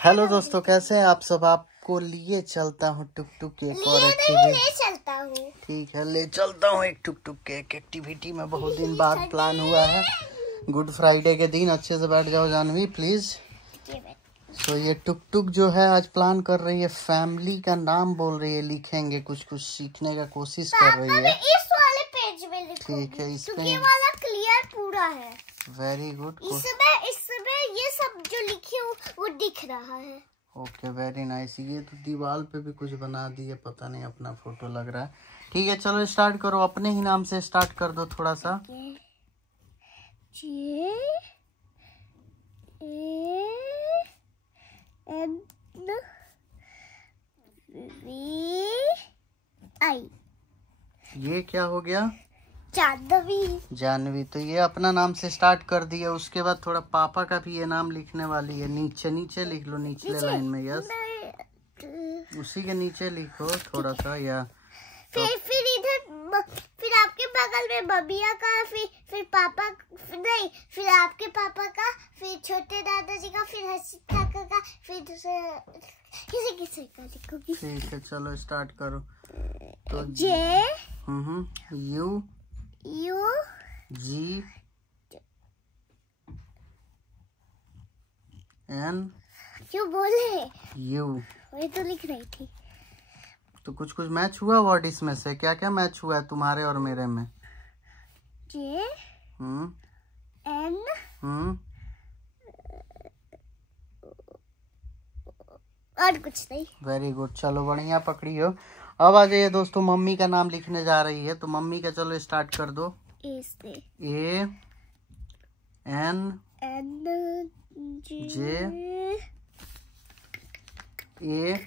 Hello दोस्तों, कैसे हैं आप सब। आपको लिए चलता हूँ टुक टुक एक और एक्टिविटी। ले चलता हूँ। ठीक है, ले चलता हूँ एक टुक टुक के एक एक्टिविटी में। बहुत दिन बाद प्लान हुआ है, गुड फ्राइडे के दिन। अच्छे से बैठ जाओ जानवी प्लीज। तो ये टुक टुक जो है आज प्लान कर रही है, फैमिली का नाम बोल रही है, लिखेंगे कुछ कुछ सीखने का कोशिश कर रही है। इस वाले पेज में लिखूंगी। ठीक है, इसमें ये वाला क्लियर पूरा है। Very good. इसमें ये सब जो लिखे वो दिख रहा है। Okay, very nice. ये तो दीवार पे भी कुछ बना दिए, पता नहीं अपना फोटो लग रहा है। ठीक है, चलो स्टार्ट करो। अपने ही नाम से स्टार्ट कर दो थोड़ा सा। J A N V I। ये क्या हो गया? जानवी। तो ये अपना नाम से स्टार्ट कर दिया। उसके बाद थोड़ा पापा का भी ये नाम लिखने वाली है। नीचे नीचे लिख लो, निचले लाइन में। यस, उसी के नीचे लिखो थोड़ा सा। या फिर इधर, फिर आपके बगल में बबिया का, फिर पापा, नहीं, फिर आपके पापा का, फिर छोटे दादाजी का, फिर हर्षित काका का, फिर किसी का लिखोगी। ठीक है, चलो स्टार्ट करो। तो J U G N क्यों बोले? U। वही तो लिख रही थी। तो कुछ कुछ मैच हुआ वर्ड इसमें से? क्या क्या मैच हुआ है तुम्हारे और मेरे में? J N और कुछ नहीं। वेरी गुड, चलो बढ़िया पकड़ी हो। अब आ जाइए दोस्तों, मम्मी का नाम लिखने जा रही है। तो मम्मी का चलो स्टार्ट कर दो। A N J A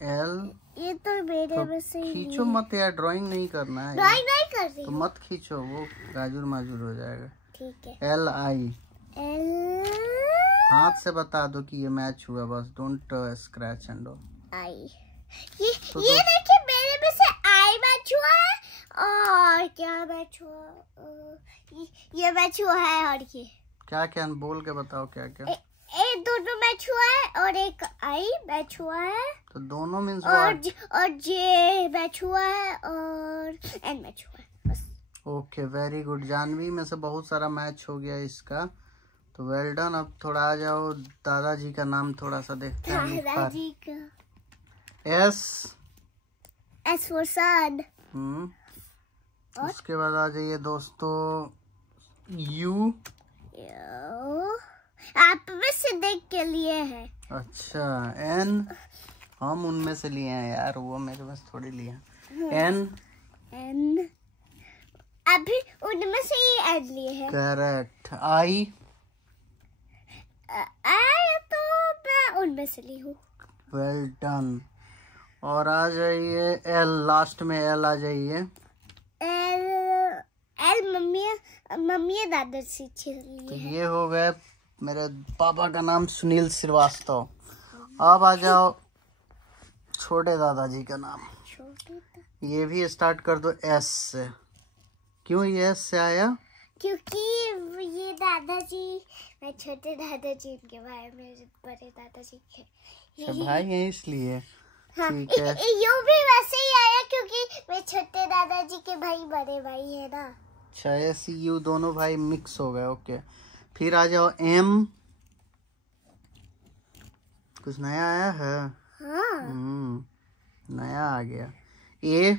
L। ये तो मेरे में से ही खींचो मत यार, ड्राइंग नहीं करना है। ड्राइंग नहीं कर रही तो मत खींचो, वो गाजुर माजुर हो जाएगा। ठीक है। L I। हाथ से बता दो कि ये मैच हुआ, बस डोंट स्क्रैच एंड ऑल। ये देखिए, मेरे में से आई मैच हुआ है। और क्या मैच हुआ? ये मैच हुआ है। और ये क्या क्या बोल के बताओ क्या क्या। दोनों मैच हुआ है और एक आई मैच हुआ है। तो दोनों मींस और जे मैच हुआ है और एन मैच हुआ है, बस। Okay, very good. जानवी में से बहुत सारा मैच हो गया इसका, तो वेल डन। अब थोड़ा आ जाओ, दादाजी का नाम थोड़ा सा देखते हैं। दादाजी का S for sun। उसके बाद आ जाइए दोस्तों, U। आप में से देख के लिए है। अच्छा, N। हम उनमें से लिए हैं यार, वो मेरे पास थोड़ी लिए हैं। N अभी उनमें से ही एड लिए हैं। करेक्ट। I तो मैं उनमें से ली हूँ। Well done. और आ जाइए L, लास्ट में L आ जाइए। एल मम्मी दादाजी से लिए। तो ये हो गए मेरे पापा का नाम सुनील श्रीवास्तव। अब आ जाओ छोटे दादाजी का नाम। ये भी स्टार्ट कर दो S से। क्यों ये S से आया? क्योंकि ये दादाजी, मैं छोटे दादाजी, इनके भाई मेरे बड़े दादाजी के भाई है इसलिए। हाँ, ठीक है। यो भी वैसे ही आया क्योंकि मैं छोटे दादाजी के भाई बड़े भाई है ना। अच्छा, S U दोनों भाई मिक्स हो गए। ओके, फिर आ जाओ M। कुछ नया आया है? हाँ। नया आ गया। A।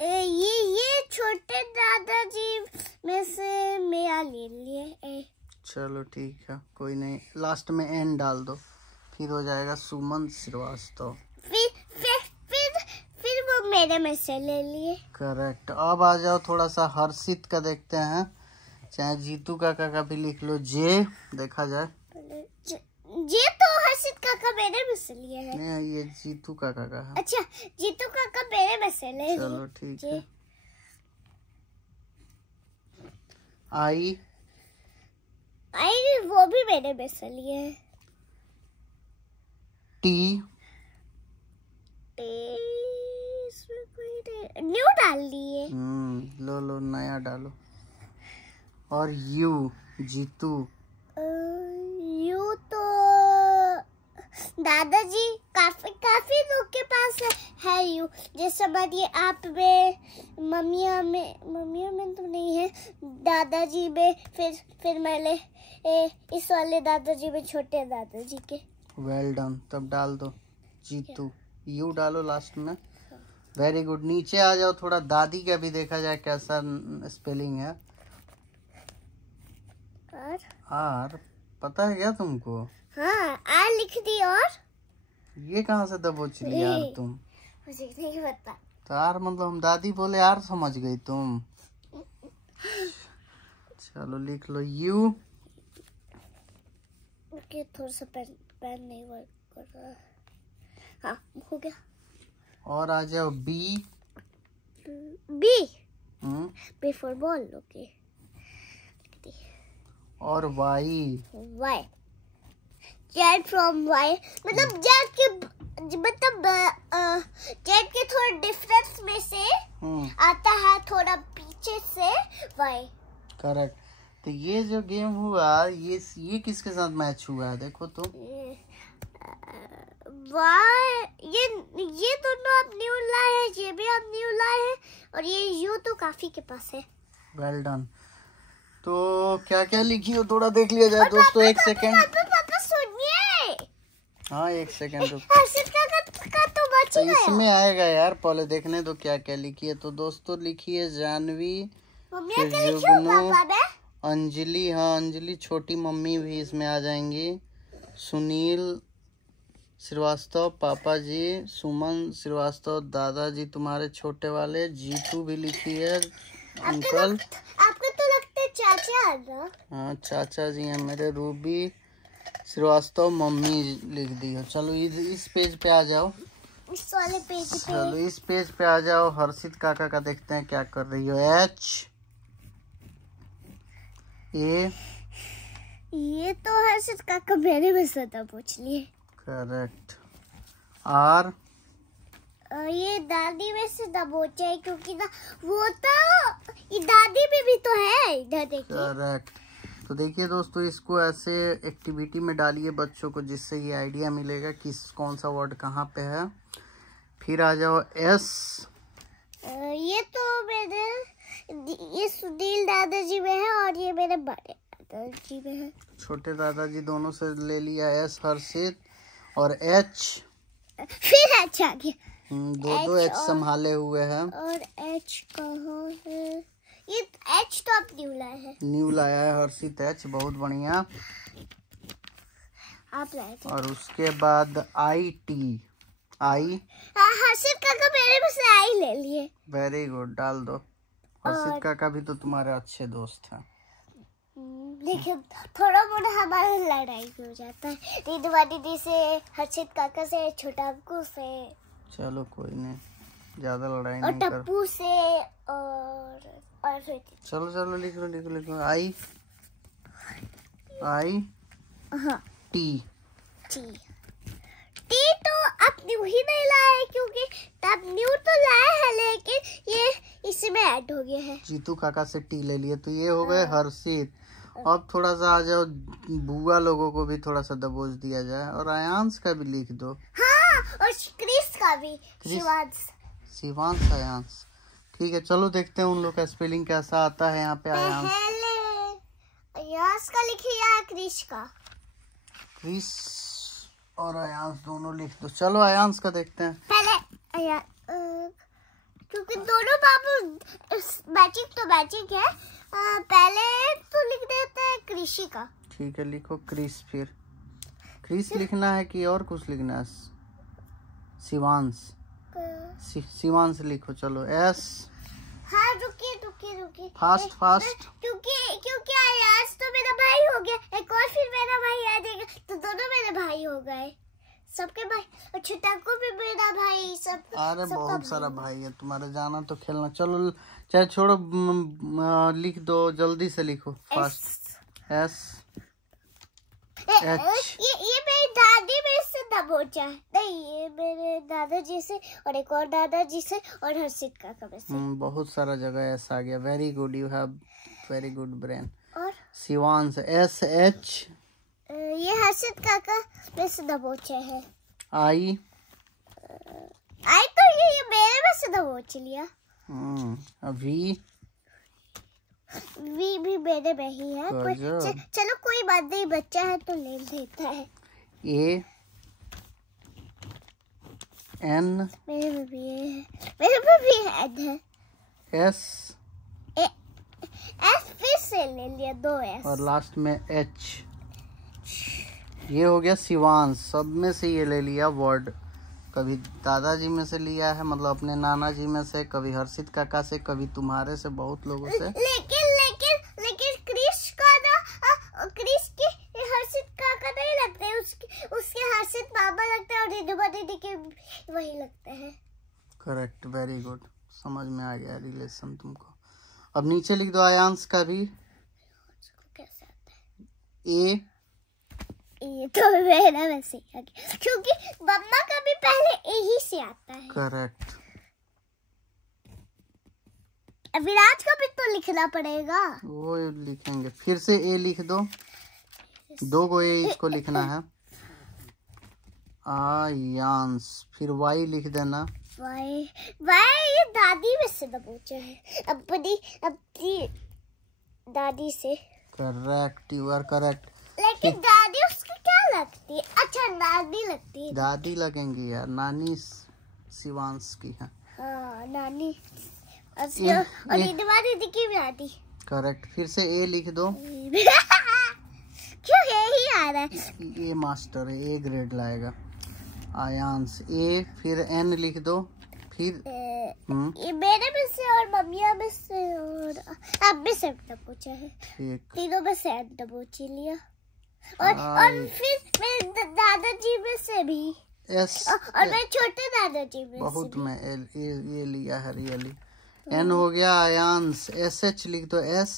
ये छोटे दादाजी में से मेरा ले लिए। चलो ठीक है, कोई नहीं। लास्ट में N डाल दो, फिर हो जाएगा सुमन श्रीवास्तव। फिर वो मेरे में से ले लिए। करेक्ट। अब आ जाओ थोड़ा सा हर्षित का देखते हैं, चाहे जीतू काका का भी लिख लो। J देखा जाए। ये तो हर्षित काका मेरे में से लिए है। नहीं, ये जीतू काका का है। अच्छा, जीतू काका मेरे में से ले। चलो ठीक है। I वो भी मेरे में से लिए है। T न्यू डाल दिए। लो नया डालो। और यू जीतू। यू तो दादाजी काफी लोग के पास है यू। जैसे समझिए आप में, मम्मिया में तो नहीं है, दादाजी में, फिर मैंने इस वाले दादाजी में, छोटे दादाजी के। Well done. तब डाल दो जीतू, यू डालो लास्ट में। Very good. नीचे आ जाओ, थोड़ा दादी का भी देखा जाए कैसा स्पेलिंग है। आर पता है क्या तुमको? हाँ, आर लिख दी। और ये कहाँ से दबोच ली यार तुम? मुझे नहीं पता। तो आर मतलब हम दादी बोले आर समझ गई तुम। चलो लिख लो यू। ओके, थोड़ा सा पेन नहीं वर्क कर रहा। हाँ, हो गया। और आ जाओ B. B for ball. Okay. और वाई। जेड फ्रॉम वाई, मतलब जेड के थोड़ा डिफरेंस में से आता है, थोड़ा पीछे से वाई। करेक्ट। तो ये जो गेम हुआ ये किसके साथ मैच हुआ है देखो तो। ये दोनों आप न्यू लाए हैं, ये भी आप न्यू लाए हैं, और ये यू तो काफी के पास है। Well done. तो क्या क्या लिखी हो थोड़ा देख लिया जाए दोस्तों। एक सेकेंड। पापा सुनिए। हाँ, एक सेकेंड रुक। का तो बच गया। इसमें आएगा यार, पहले देखने दो क्या क्या लिखी है। तो दोस्तों लिखी है जानवी, फिर जुगनू, अंजलि। हाँ, अंजलि छोटी मम्मी भी इसमें आ जाएंगी। सुनील श्रीवास्तव पापा जी, सुमन श्रीवास्तव दादाजी तुम्हारे छोटे वाले, जीतू भी लिखी है अंकल। आपको तो लगता है चाचा ना? हाँ, चाचा जी हैं मेरे। रूबी श्रीवास्तव मम्मी लिख दी हो। चलो इस पेज पे आ जाओ। इस वाले पेज पे। चलो इस पेज पे आ जाओ। हर्षित काका का देखते हैं क्या कर रही हो। H A. ये तो हर्षित काका मेरे में सदा पूछ लिए। करेक्ट। आर। ये दादी में से दबोचा है, क्योंकि ना वो तो ये दादी में भी तो है। इधर देखिए। करेक्ट। तो देखिए दोस्तों, इसको ऐसे एक्टिविटी में डालिए बच्चों को, जिससे ये आइडिया मिलेगा कि कौन सा वर्ड कहाँ पे है। फिर आ जाओ एस। ये तो मेरे, ये सुनील दादाजी में है, और ये मेरे बड़े दादाजी में है। छोटे दादाजी दोनों से ले लिया एस। हर्षित। और एच। फिर एच आ गया। दो एच संभाले हुए हैं। और एच कहाँ है? ये एच तो आप न्यू लाए हैं। न्यू लाया है हर्षित एच, बहुत बढ़िया। आप लाए थे। और उसके बाद आई टी। आई। हर्षित काका मेरे में से आई ले लिए। वेरी गुड, डाल दो। हर्षित काका भी तो तुम्हारे अच्छे दोस्त हैं। देखिए, थोड़ा मोड़ा हमारा लड़ाई हो जाता है, रिधवा दीदी से, हर्षित काका से, छोटा अंकु से। चलो कोई नहीं, ज्यादा लड़ाई और नहीं कर। टप्पू से और फिर चलो लिख लो। आई हाँ टी। टी तो आप न्यू ही नहीं लाए, क्योंकि आप न्यू तो लाए हैं, लेकिन ये इसमें ऐड हो गया है। जीतू काका से टी ले लिए, तो ये हो गए हर्षित। अब थोड़ा सा आ जाओ, बुआ लोगों को भी थोड़ा सा दबोच दिया जाए। और आयांश का भी लिख दो। हाँ, और क्रिस का भी। शिवांश आयांश। ठीक है, चलो देखते हैं उन लोग का स्पेलिंग कैसा आता है यहाँ पे। आयांश का लिखिए या क्रिस का? क्रिस और आयांश दोनों लिख दो। चलो आयांश का देखते हैं पहले। क्योंकि दोनों बाबू मैचिंग है। पहले तो लिख देते हैं कृषि का। ठीक है, लिखो क्रिस। फिर क्रिस लिखना है कि और कुछ लिखना है? शिवांश। शिवांश लिखो। चलो एस। हाँ, रुकिए। फास्ट। क्योंकि आयास तो मेरा भाई हो गया, एक और फिर मेरा भाई आ जाएगा, तो दोनों मेरे भाई हो गए। सबके भाई, और छोटा को भी मेरा भाई। सब। अरे बहुत सारा भाई है तुम्हारे, जाना तो खेलना। चलो चाहे छोड़ो, लिख दो, जल्दी से लिखो। फास्ट। S H. ये मेरी दादी में से दबोचा है। नहीं, ये मेरे दादाजी से, और एक और दादाजी से, और हर्षित काका में से। बहुत सारा जगह ऐसा आ गया। Very good, you have very good brain. और शिवांश SH। ये हर्षित काका में से दबोचे है। I तो ये मेरे में से दबोच लिया। V भी मेरे में ही है। चलो कोई बात नहीं, बच्चा है तो ले लेता है। A N मेरे में भी है, मेरे में भी है। S फिर से ले लिया, 2 S और लास्ट में H। ये हो गया शिवांश। सब में से ये ले लिया वर्ड, कभी दादाजी में से लिया है, मतलब अपने नाना जी में से, कभी हर्षित काका से, कभी तुम्हारे से, बहुत लोगों से। लेकिन क्रिश का ना, क्रिश के हर्षित काका नहीं लगते, उसके हर्षित बाबा लगते हैं और रिधुमा दीदी के वही लगते हैं। करेक्ट, वेरी गुड, समझ में आ गया रिलेशन तुमको। अब नीचे लिख दो आयांश का भी। कैसे आता है? ए ये तो मेरा वैसे ही आ गया, क्योंकि मम्मा का भी पहले ए ही से आता है। करेक्ट। विराज का भी तो लिखना पड़ेगा। वो लिखेंगे, फिर से ए लिख दो, 2 को ए इसको लिखना है। आयांश, फिर वाई लिख देना। वाई ये दादी में से दबोचे है, अपनी दादी से। Correct, you are correct. लेकिन दादी उसकी क्या लगती है? अच्छा, नानी लगती है। दादी लगेंगी यार, नानी शिवांश की है। हाँ, नानी और रिधुमा दीदी की भी दादी। करेक्ट, फिर से ए लिख दो। क्यों ये ही आ रहा है? ए मास्टर है, ए ग्रेड लाएगा। आयांश ए, फिर एन लिख दो, फिर ये मेरे में से और मम्मिया में से और अब भी से दबोचा है। तीनों में से दबोची लिया। और फिर मेरे दादाजी में से भी एस, और मेरे छोटे दादाजी में बहुत से भी। में ये लिया है रियली। एन हो गया आयांश। SH लिख दो। S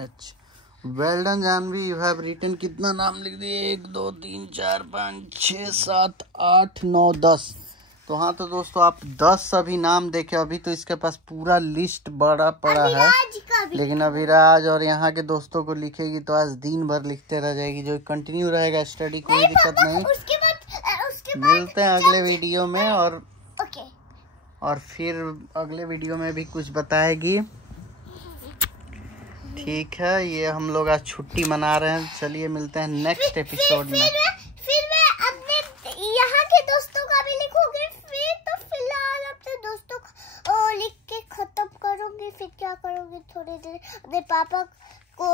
H। Well done Janvi, you have written. कितना नाम लिख दिए? 1 2 3 4 5 6 7 8 9 10। तो हाँ, तो दोस्तों आप 10 अभी नाम देखे। अभी तो इसके पास पूरा लिस्ट बड़ा पड़ा है, लेकिन अभिराज और यहाँ के दोस्तों को लिखेगी तो आज दिन भर लिखते रह जाएगी, जो कंटिन्यू रहेगा स्टडी, कोई दिक्कत नहीं। उसके बाद मिलते हैं अगले वीडियो में, और फिर अगले वीडियो में भी कुछ बताएगी। ठीक है, ये हम लोग आज छुट्टी मना रहे हैं। चलिए मिलते हैं नेक्स्ट एपिसोड में। फिर मैं अपने यहाँ के दोस्तों का भी लिखूंगी। फिर तो फिलहाल अपने दोस्तों को लिख के खत्म करूंगी। फिर क्या करूंगी, थोड़ी देर अपने पापा को